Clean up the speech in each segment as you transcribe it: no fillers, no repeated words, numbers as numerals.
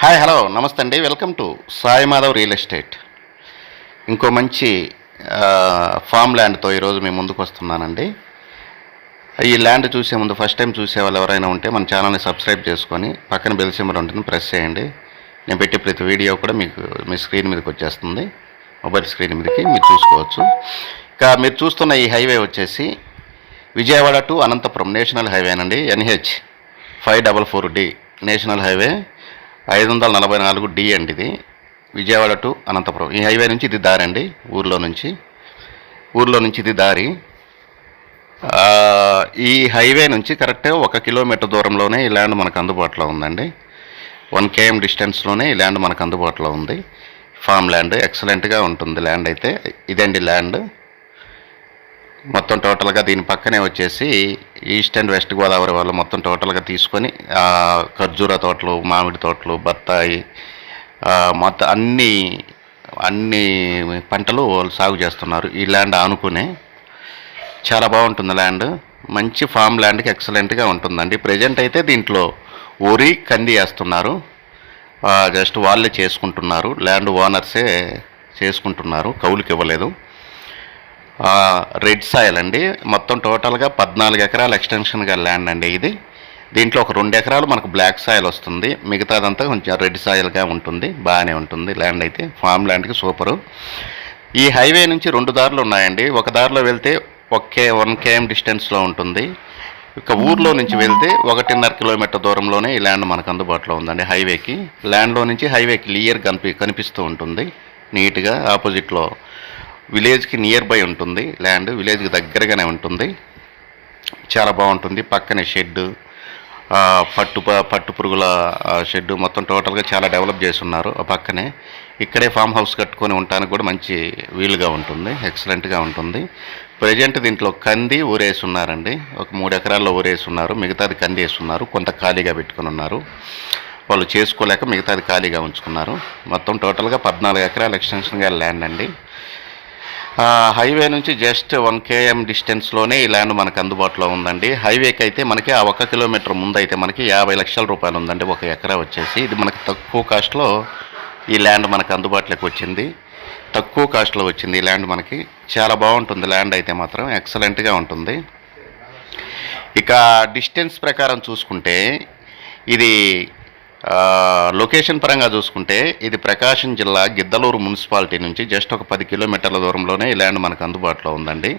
Hi hello నమస్తే అండి. Welcome to Sai Madhav real estate. ఇంకో మంచి ఫామ్ ల్యాండ్తో ఈరోజు మేము ముందుకు వస్తున్నానండి. ఈ ల్యాండ్ చూసే ముందు ఫస్ట్ టైం చూసే వాళ్ళు ఎవరైనా ఉంటే మన ఛానల్ని సబ్స్క్రైబ్ చేసుకొని పక్కన బెల్ సింబల్ ఉంటుంది, ప్రెస్ చేయండి. నేను పెట్టే ప్రతి వీడియో కూడా మీకు మీ స్క్రీన్ మీదకి వచ్చేస్తుంది, మొబైల్ స్క్రీన్ మీదకి మీరు చూసుకోవచ్చు. ఇక మీరు చూస్తున్న ఈ హైవే వచ్చేసి విజయవాడ టు అనంతపురం నేషనల్ హైవేనండి. NH 544D national highway 544D అండి. ఇది విజయవాడ టు అనంతపురం. ఈ హైవే నుంచి ఇది దారి అండి. ఊర్లో నుంచి ఇది దారి. ఈ హైవే నుంచి కరెక్ట్గా 1 కిలోమీటర్ దూరంలోనే ఈ ల్యాండ్ మనకు అందుబాటులో ఉందండి. 1 km డిస్టెన్స్లోనే ఈ ల్యాండ్ మనకు అందుబాటులో ఉంది. ఫామ్ ల్యాండ్ ఎక్సలెంట్గా ఉంటుంది. ల్యాండ్ అయితే ఇదండి ల్యాండ్ మొత్తం టోటల్గా. దీని పక్కనే వచ్చేసి ఈస్ట్ అండ్ వెస్ట్ గోదావరి వాళ్ళు మొత్తం టోటల్గా తీసుకొని ఖర్జూర తోటలు, మామిడి తోటలు, బత్తాయి, మొత్తం అన్ని పంటలు వాళ్ళు సాగు చేస్తున్నారు ఈ ల్యాండ్ ఆనుకునే. చాలా బాగుంటుంది ల్యాండ్. మంచి ఫామ్ ల్యాండ్కి ఎక్సలెంట్గా ఉంటుందండి. ప్రజెంట్ అయితే దీంట్లో వరి, కంది వేస్తున్నారు. జస్ట్ వాళ్ళే చేసుకుంటున్నారు, ల్యాండ్ ఓనర్సే చేసుకుంటున్నారు, కౌలుకి ఇవ్వలేదు. రెడ్ సాయిల్ అండి. మొత్తం టోటల్గా 14 ఎకరాల ఎక్స్టెన్షన్గా ల్యాండ్ అండి ఇది. దీంట్లో ఒక 2 ఎకరాలు మనకు బ్లాక్ సాయిల్ వస్తుంది, మిగతాదంతా కొంచెం రెడ్ సాయిల్గా ఉంటుంది. బాగానే ఉంటుంది ల్యాండ్ అయితే. ఫామ్ ల్యాండ్కి సూపరు. ఈ హైవే నుంచి 2 దారులు ఉన్నాయండి. ఒక దారిలో వెళ్తే 1 km డిస్టెన్స్లో ఉంటుంది. ఇక ఊర్లో నుంచి వెళ్తే 1.5 కిలోమీటర్ దూరంలోనే ఈ ల్యాండ్ మనకు అందుబాటులో ఉందండి. హైవేకి, ల్యాండ్లో నుంచి హైవేకి క్లియర్ కనిపిస్తూ ఉంటుంది నీట్గా. ఆపోజిట్లో విలేజ్కి నియర్ బై ఉంటుంది ల్యాండ్, విలేజ్కి దగ్గరగానే ఉంటుంది. చాలా బాగుంటుంది. పక్కనే షెడ్, పట్టు పురుగుల షెడ్ మొత్తం టోటల్గా చాలా డెవలప్ చేసి ఉన్నారు. ఆ పక్కనే ఇక్కడే ఫామ్ హౌస్ కట్టుకొని ఉండటానికి కూడా మంచి వీలుగా ఉంటుంది, ఎక్సలెంట్గా ఉంటుంది. ప్రజెంట్ దీంట్లో కంది ఊరేస్తున్నారండి. ఒక 3 ఎకరాల్లో ఊరేస్తున్నారు, మిగతాది కంది వేస్తున్నారు. కొంత ఖాళీగా పెట్టుకుని ఉన్నారు, వాళ్ళు చేసుకోలేక మిగతాది ఖాళీగా ఉంచుకున్నారు. మొత్తం టోటల్గా 14 ఎకరాల ఎక్స్టెన్షన్గా ల్యాండ్ అండి. హైవే నుంచి జస్ట్ 1 km డిస్టెన్స్లోనే ఈ ల్యాండ్ మనకు అందుబాటులో ఉందండి. హైవేకి అయితే మనకి ఆ 1 కిలోమీటర్ ముందు అయితే మనకి 50 లక్షల రూపాయలు ఉందండి 1 ఎకరా వచ్చేసి. ఇది మనకి తక్కువ కాస్ట్లో ఈ ల్యాండ్ మనకు అందుబాటులోకి వచ్చింది. తక్కువ కాస్ట్లో వచ్చింది ఈ ల్యాండ్ మనకి. చాలా బాగుంటుంది ల్యాండ్ అయితే మాత్రం, ఎక్సలెంట్గా ఉంటుంది. ఇక డిస్టెన్స్ ప్రకారం చూసుకుంటే ఇది లొకేషన్ పరంగా చూసుకుంటే ఇది ప్రకాశం జిల్లా గిద్దలూరు మున్సిపాలిటీ నుంచి జస్ట్ ఒక 10 కిలోమీటర్ల దూరంలోనే ఈ ల్యాండ్ మనకు అందుబాటులో ఉందండి.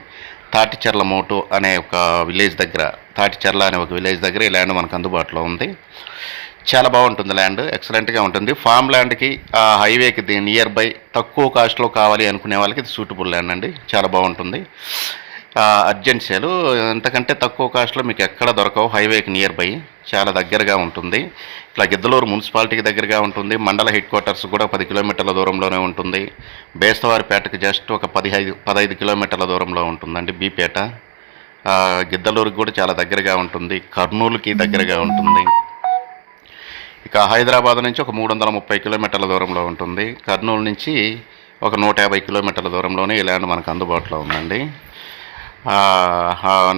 తాటిచెర్ల మోటు అనే ఒక విలేజ్ దగ్గర, తాటిచెర్ల అనే ఒక విలేజ్ దగ్గర ఈ ల్యాండ్ మనకు అందుబాటులో ఉంది. చాలా బాగుంటుంది ల్యాండ్, ఎక్సలెంట్గా ఉంటుంది. ఫామ్ ల్యాండ్కి హైవేకి నియర్ బై తక్కువ కాస్ట్లో కావాలి అనుకునే వాళ్ళకి ఇది సూటబుల్ ల్యాండ్ అండి. చాలా బాగుంటుంది. అర్జెంట్ సేలు, ఎంతకంటే తక్కువ కాస్ట్లో మీకు ఎక్కడ దొరకవు. హైవేకి నియర్ బై చాలా దగ్గరగా ఉంటుంది. ఇట్లా గిద్దలూరు మున్సిపాలిటీకి దగ్గరగా ఉంటుంది. మండల హెడ్ క్వార్టర్స్ కూడా 10 కిలోమీటర్ల దూరంలోనే ఉంటుంది. బేస్తవారిపేటకి జస్ట్ ఒక 15 కిలోమీటర్ల దూరంలో ఉంటుందండి. బీపేట గిద్దలూరుకి కూడా చాలా దగ్గరగా ఉంటుంది. కర్నూలుకి దగ్గరగా ఉంటుంది. ఇక హైదరాబాద్ నుంచి ఒక 330 కిలోమీటర్ల దూరంలో ఉంటుంది. కర్నూలు నుంచి ఒక 150 కిలోమీటర్ల దూరంలోనే ఈ ల్యాండ్ మనకు అందుబాటులో ఉందండి.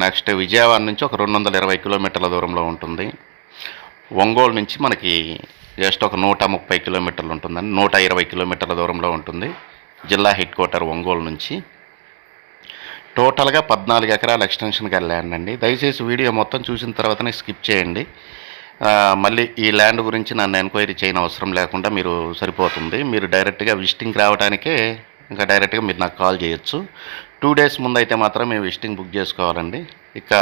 నెక్స్ట్ విజయవాడ నుంచి ఒక 220 కిలోమీటర్ల దూరంలో ఉంటుంది. ఒంగోలు నుంచి మనకి జస్ట్ ఒక 130 కిలోమీటర్లు ఉంటుందండి. 120 కిలోమీటర్ల దూరంలో ఉంటుంది జిల్లా హెడ్ క్వార్టర్ ఒంగోలు నుంచి. టోటల్గా 14 ఎకరాల ఎక్స్టెన్షన్గా ల్యాండ్ అండి. దయచేసి వీడియో మొత్తం చూసిన తర్వాతనే స్కిప్ చేయండి. మళ్ళీ ఈ ల్యాండ్ గురించి నన్ను ఎంక్వైరీ చేయని అవసరం లేకుండా మీరు సరిపోతుంది. మీరు డైరెక్ట్గా విజిటింగ్కి రావడానికే ఇంకా డైరెక్ట్గా మీరు నాకు కాల్ చేయొచ్చు. 2 డేస్ ముందు అయితే మాత్రం మేము విజిటింగ్ బుక్ చేసుకోవాలండి. ఇక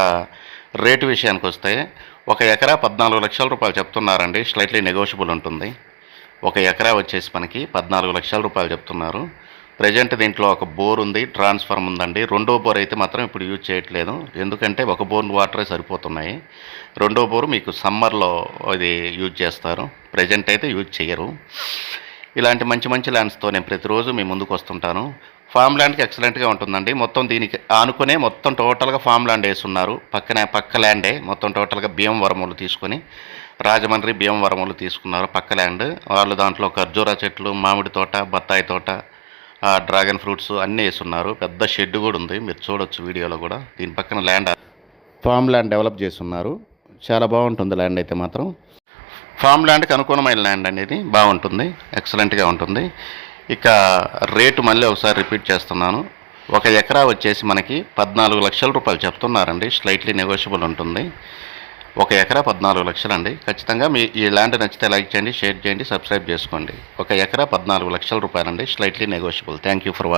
రేటు విషయానికి వస్తే 1 ఎకరా 14 లక్షల రూపాయలు చెప్తున్నారండి. స్లైట్లీ నెగోషియబుల్ ఉంటుంది. 1 ఎకరా వచ్చేసి మనకి 14 లక్షల రూపాయలు చెప్తున్నారు. ప్రజెంట్ దీంట్లో ఒక బోర్ ఉంది, ట్రాన్స్ఫార్మర్ ఉందండి. 2వ బోర్ అయితే మాత్రం ఇప్పుడు యూజ్ చేయట్లేదు, ఎందుకంటే 1 బోర్ వాటరే సరిపోతున్నాయి. 2వ బోరు మీకు సమ్మర్లో ఇది యూజ్ చేస్తారు, ప్రజెంట్ అయితే యూజ్ చేయరు. ఇలాంటి మంచి మంచి ల్యాండ్స్తో నేను ప్రతిరోజు మీ ముందుకు వస్తుంటాను. ఫామ్ ల్యాండ్కి ఎక్సలెంట్గా ఉంటుందండి. మొత్తం దీనికి ఆనుకునే మొత్తం టోటల్గా ఫామ్ ల్యాండ్ వేస్తున్నారు. పక్క ల్యాండే మొత్తం టోటల్గా భీమవరములు తీసుకొని, రాజమండ్రి భీమవరములు తీసుకున్నారు పక్క ల్యాండ్ వాళ్ళు. దాంట్లో ఖర్జూరా చెట్లు, మామిడి తోట, బత్తాయి తోట, డ్రాగన్ ఫ్రూట్స్ అన్నీ వేస్తున్నారు. పెద్ద షెడ్ కూడా ఉంది, మీరు చూడొచ్చు వీడియోలో కూడా. దీని పక్కన ల్యాండ్ ఫామ్ ల్యాండ్ డెవలప్ చేస్తున్నారు. చాలా బాగుంటుంది ల్యాండ్ అయితే మాత్రం. ఫామ్ ల్యాండ్కి అనుకూలమైన ల్యాండ్ అనేది బాగుంటుంది, ఎక్సలెంట్గా ఉంటుంది. ఇక రేటు మళ్ళీ ఒకసారి రిపీట్ చేస్తున్నాను. 1 ఎకరా వచ్చేసి మనకి 14 లక్షల రూపాయలు చెప్తున్నారండి. స్లైట్లీ నెగోషియబుల్ ఉంటుంది. 1 ఎకరా 14 లక్షలండి. ఖచ్చితంగా మీ ఈ ల్యాండ్ నచ్చితే లైక్ చేయండి, షేర్ చేయండి, సబ్స్క్రైబ్ చేసుకోండి. 1 ఎకరా 14 లక్షల రూపాయలండి. Slightly negotiable. Thank you for watching.